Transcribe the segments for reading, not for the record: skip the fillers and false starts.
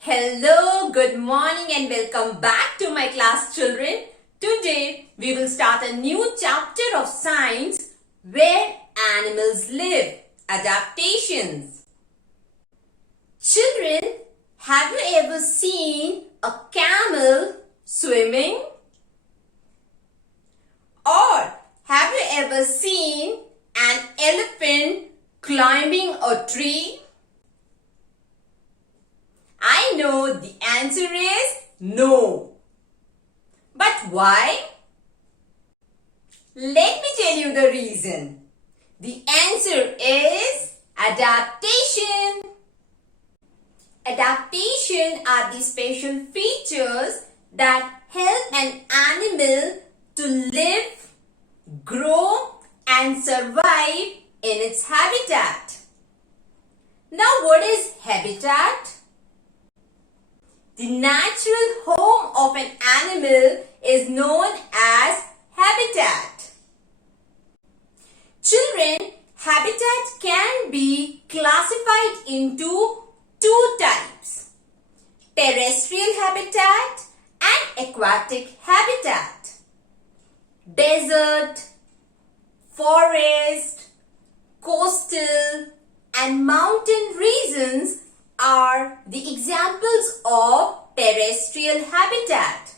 Hello, good morning and welcome back to my class children. Today we will start a new chapter of science where animals live, adaptations. Children, have you ever seen a camel swimming? Or have you ever seen an elephant climbing a tree? I know the answer is no. But why? Let me tell you the reason. The answer is adaptation. Adaptation are the special features that help an animal to live, grow and survive in its habitat. Now, what is habitat? The natural home of an animal is known as habitat. Children, habitat can be classified into two types: terrestrial habitat and aquatic habitat. Desert, forest, coastal and mountain regions are the examples of terrestrial habitat,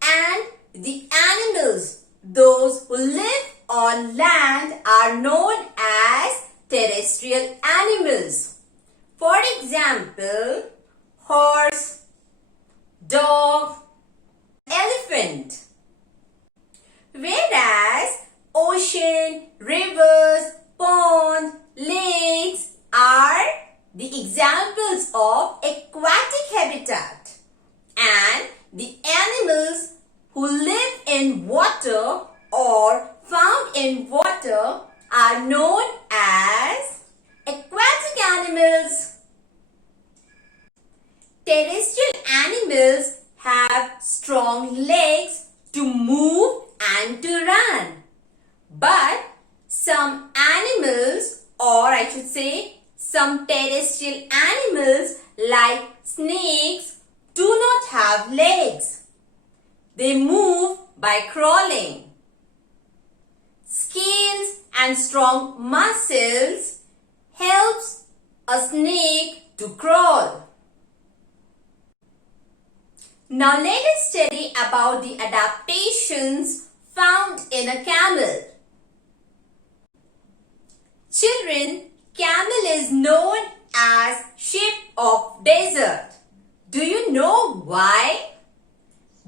and the animals, those who live on land, are known as terrestrial animals. For example, horse, dog, elephant. Whereas ocean, rivers, ponds, lakes are the examples of aquatic habitat, and the animals who live in water or found in water are known as aquatic animals. Terrestrial animals have strong legs to move and to run, but some animals, or I should say some terrestrial animals like snakes, do not have legs. They move by crawling. Scales and strong muscles helps a snake to crawl. Now let us study about the adaptations found in a camel. Children, camel is known as sheep of desert. Do you know why?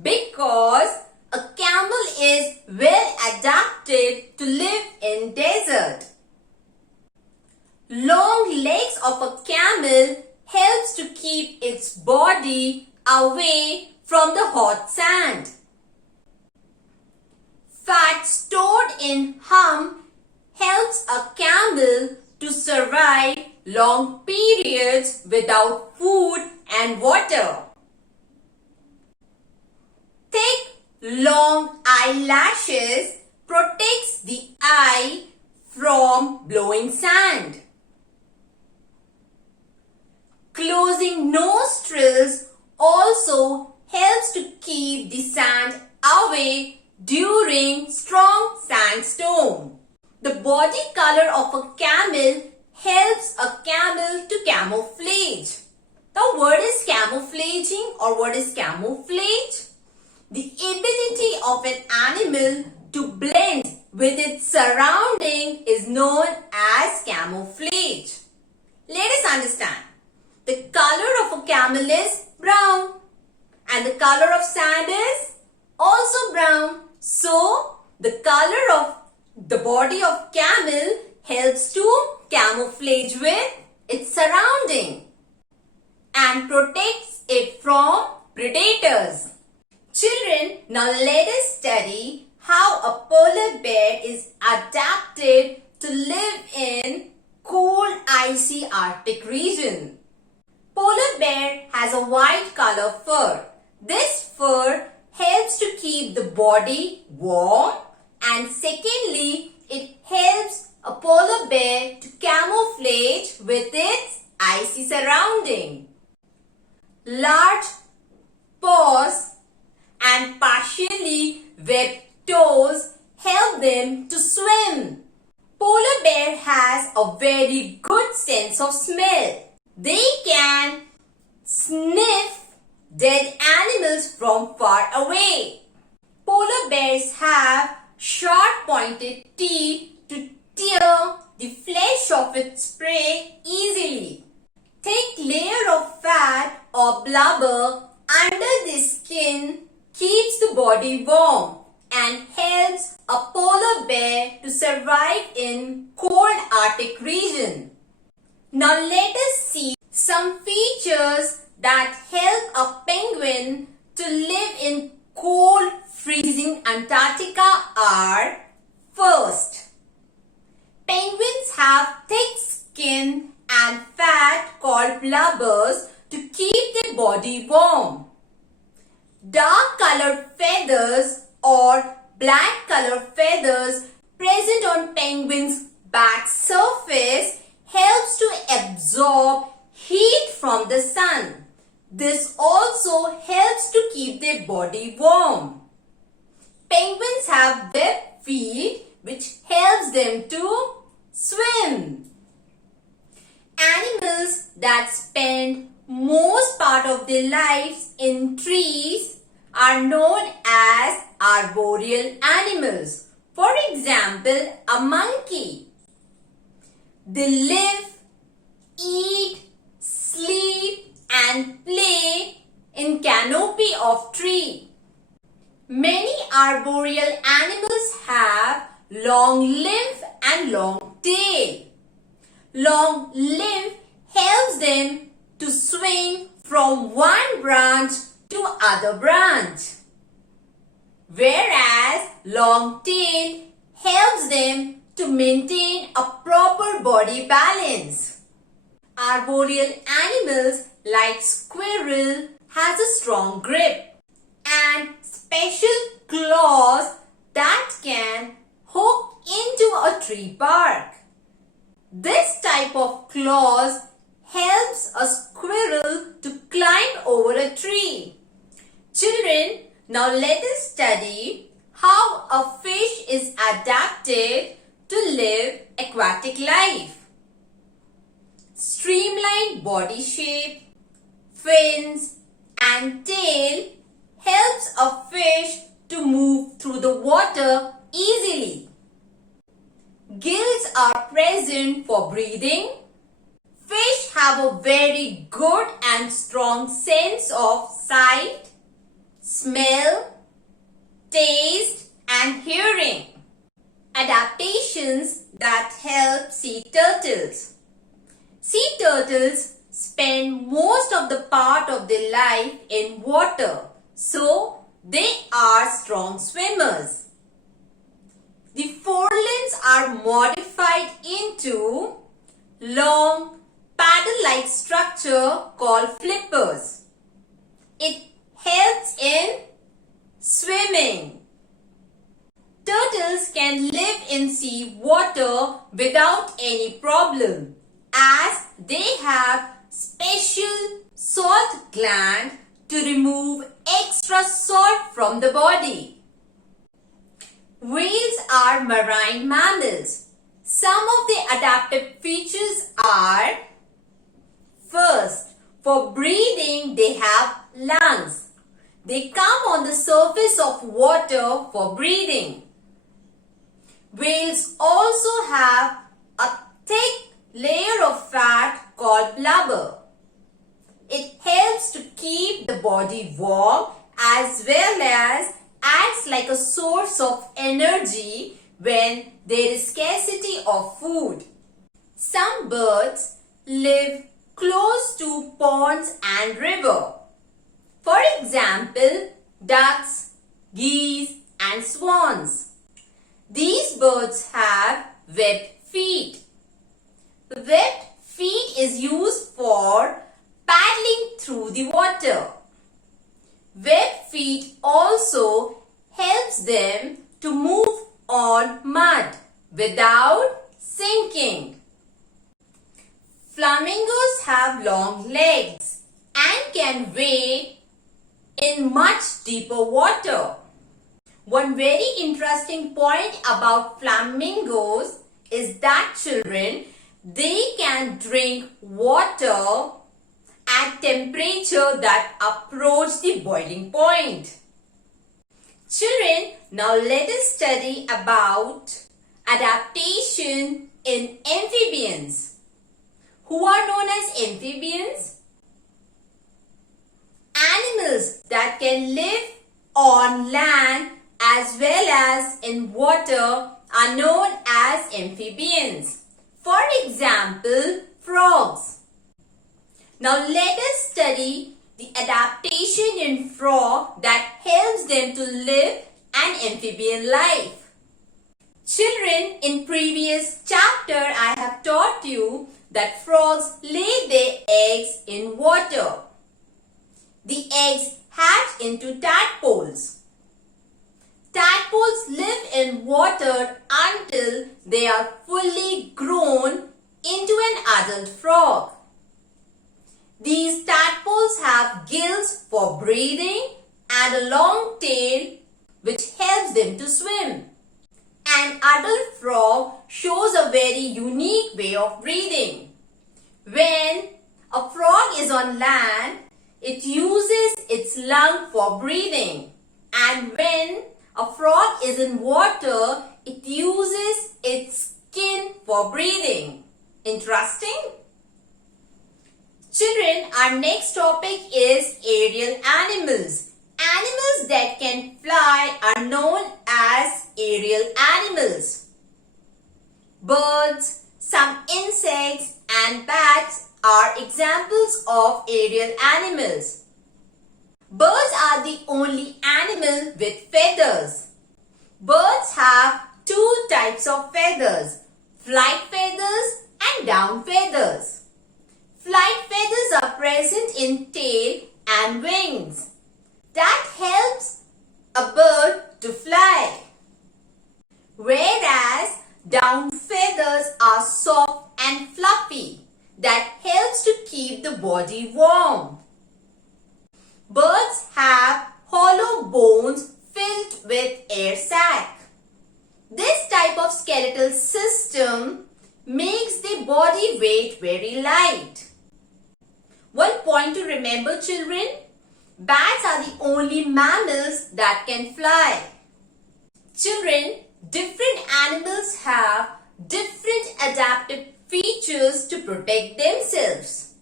Because a camel is well adapted to live in desert. Long legs of a camel helps to keep its body away from the hot sand. Fat stored in hump helps a camel to survive long periods without food and water. Thick, long eyelashes protects the eye from blowing sand. Closing nostrils also helps to keep the sand away during strong sandstorm. The body color of a camel helps a camel to camouflage. Now, what is camouflaging or what is camouflage? The ability of an animal to blend with its surrounding is known as camouflage. Let us understand. The color of a camel is brown and the color of sand is also brown. So, the color of the body of camel helps to camouflage with its surrounding and protects it from predators. Children, now let us study how a polar bear is adapted to live in cold, icy Arctic region. Polar bear has a white color fur. This fur helps to keep the body warm, and secondly, it helps a polar bear to camouflage with its icy surrounding. large paws and partially webbed toes help them to swim. Polar bear has a very good sense of smell. They can sniff dead animals from far away. Polar bears have sharp pointed teeth to tear the flesh of its prey easily. Thick layer of fat or blubber under the skin keeps the body warm and helps a polar bear to survive in cold Arctic region. Now let us see some features that help a penguin to live in cold, freezing Antarctica are: first, penguins have thick skin and fat called blubbers to keep their body warm. Dark colored feathers or black colored feathers present on penguins' back surface helps to absorb heat from the sun. This also helps to keep their body warm. Penguins have webbed feet which helps them to swim. Animals that spend most part of their lives in trees are known as arboreal animals. For example, a monkey. They live, eat, sleep and play in canopy of tree. Many arboreal animals have long limbs and long tail. Long limb helps them to swing from one branch to other branch, whereas long tail helps them to maintain a proper body balance. Arboreal animals like squirrel has a strong grip and special claws that can hook into a tree bark. This type of claws helps a squirrel to climb over a tree. Children, now let us study how a fish is adapted to live aquatic life. Streamlined body shape, fins and tail helps a fish to move through the water easily. Gills are present for breathing. Fish have a very good and strong sense of sight, smell, taste and hearing. Adaptations that help sea turtles. Sea turtles spend most of the part of their life in water, so they are strong swimmers. The forelimbs are modified into long paddle-like structure called flippers. It helps in swimming. Turtles can live in sea water without any problem as they have special salt gland to remove extra salt from the body. Whales are marine mammals. Some of the adaptive features are: first, for breathing they have lungs. They come on the surface of water for breathing. Whales also have a thick layer of fat called blubber. It helps to keep the body warm as well as acts like a source of energy when there is scarcity of food. Some birds live close to ponds and river. For example, ducks, geese and swans. These birds have webbed feet. Webbed feet is used for paddling through the water. Webbed feet also helps them to move on mud without sinking. Flamingos have long legs and can wade in much deeper water. One very interesting point about flamingos is that children, they can drink water at temperature that approach the boiling point. Children, now let us study about adaptation in amphibians. Who are known as amphibians? Animals that can live on land as well as in water are known as amphibians. For example, frogs. Now let us study the adaptation in frog that helps them to live an amphibian life. Children, in previous chapter I have taught you that frogs lay their eggs in water. The eggs hatch into tadpoles. Tadpoles live in water until they are fully grown into an adult frog. These tadpoles have gills for breathing and a long tail which helps them to swim. An adult frog shows a very unique way of breathing. When a frog is on land, it uses its lung for breathing, and when a frog is in water, it uses its skin for breathing. Interesting? Children, our next topic is aerial animals. Animals that can fly are known as aerial animals. Birds, some insects and bats are examples of aerial animals. Birds are the only animal with feathers. Birds have two types of feathers, flight feathers and down feathers. Flight feathers are present in tail and wings. That helps a bird to fly. Whereas down feathers are soft and fluffy. That helps to keep the body warm. Birds have hollow bones filled with air sac. This type of skeletal system makes the body weight very light. One point to remember, children, bats are the only mammals that can fly. Children, different animals have different adaptive features to protect themselves.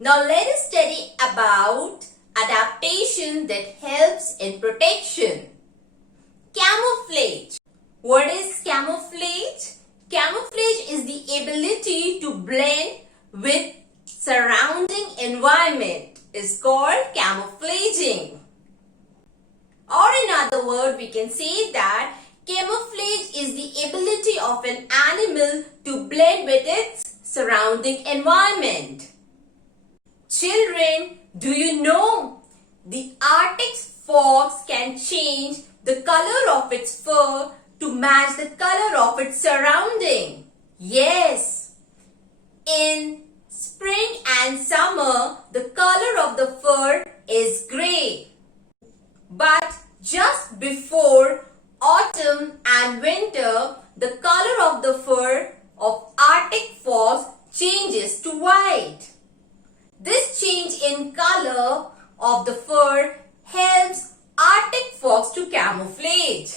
Now let us study about adaptation that helps in protection. Camouflage. What is camouflage? Camouflage is the ability to blend with surrounding environment. Is called camouflaging. Or in other words, we can say that camouflage is the ability of an animal to blend with its surrounding environment. Children, do you know the Arctic fox can change the color of its fur to match the color of its surrounding? Yes. In spring and summer, the color of the fur is grey. But just before autumn and winter, the color of the fur of Arctic fox changes to white. This change in color of the fur helps Arctic fox to camouflage.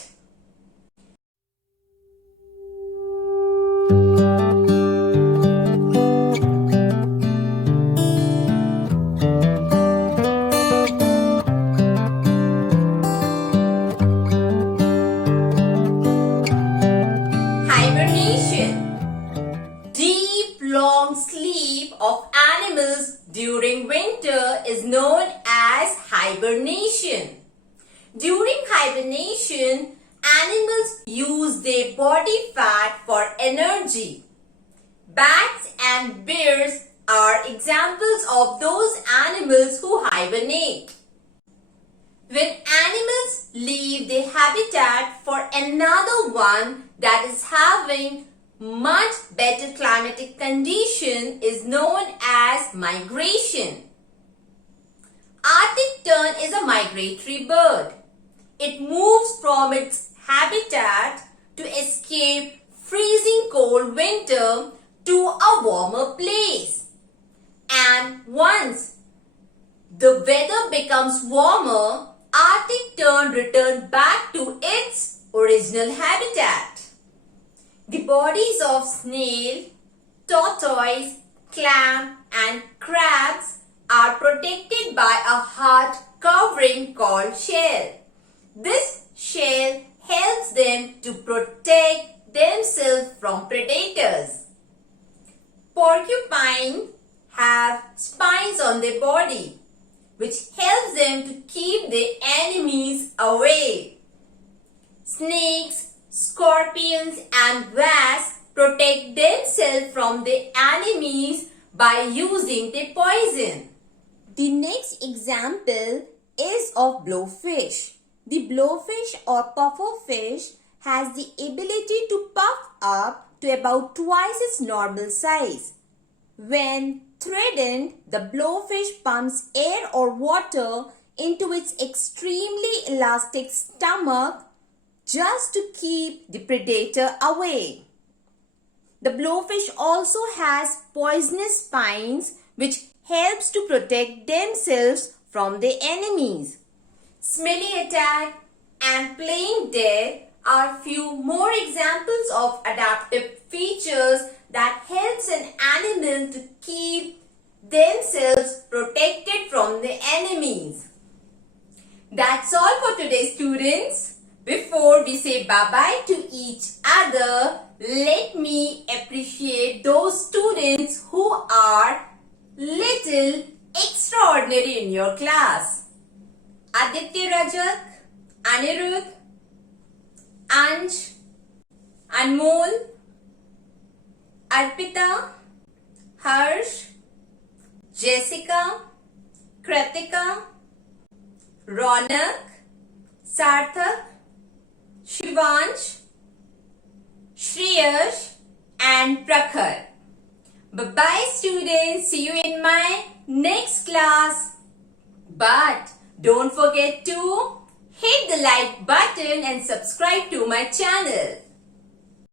During winter is known as hibernation. During hibernation, animals use their body fat for energy. Bats and bears are examples of those animals who hibernate. When animals leave their habitat for another one that is having much better climatic condition is known as migration. Arctic tern is a migratory bird. It moves from its habitat to escape freezing cold winter to a warmer place. And once the weather becomes warmer, Arctic tern return back to its original habitat. The bodies of snail, tortoise, clam and crabs are protected by a hard covering called shell. This shell helps them to protect themselves from predators. Porcupines have spines on their body, which helps them to keep their enemies away. Snakes, scorpions and wasps protect themselves from their enemies by using their poison. The next example is of blowfish. The blowfish or pufferfish has the ability to puff up to about twice its normal size. When threatened, the blowfish pumps air or water into its extremely elastic stomach just to keep the predator away. The blowfish also has poisonous spines which helps to protect themselves from their enemies. Smelly attack and playing dead are few more examples of adaptive features that helps an animal to keep themselves protected from the enemies. That's all for today, students. Before we say bye-bye to each other, let me appreciate those students who are little extraordinary in your class. Aditya Rajak, Anirudh, Anj, Anmol, Arpita, Harsh, Jessica, Kritika, Ronak, Sarthak, Shivansh, Shreyash and Prakhar. Bye-bye students. See you in my next class. But don't forget to hit the like button and subscribe to my channel.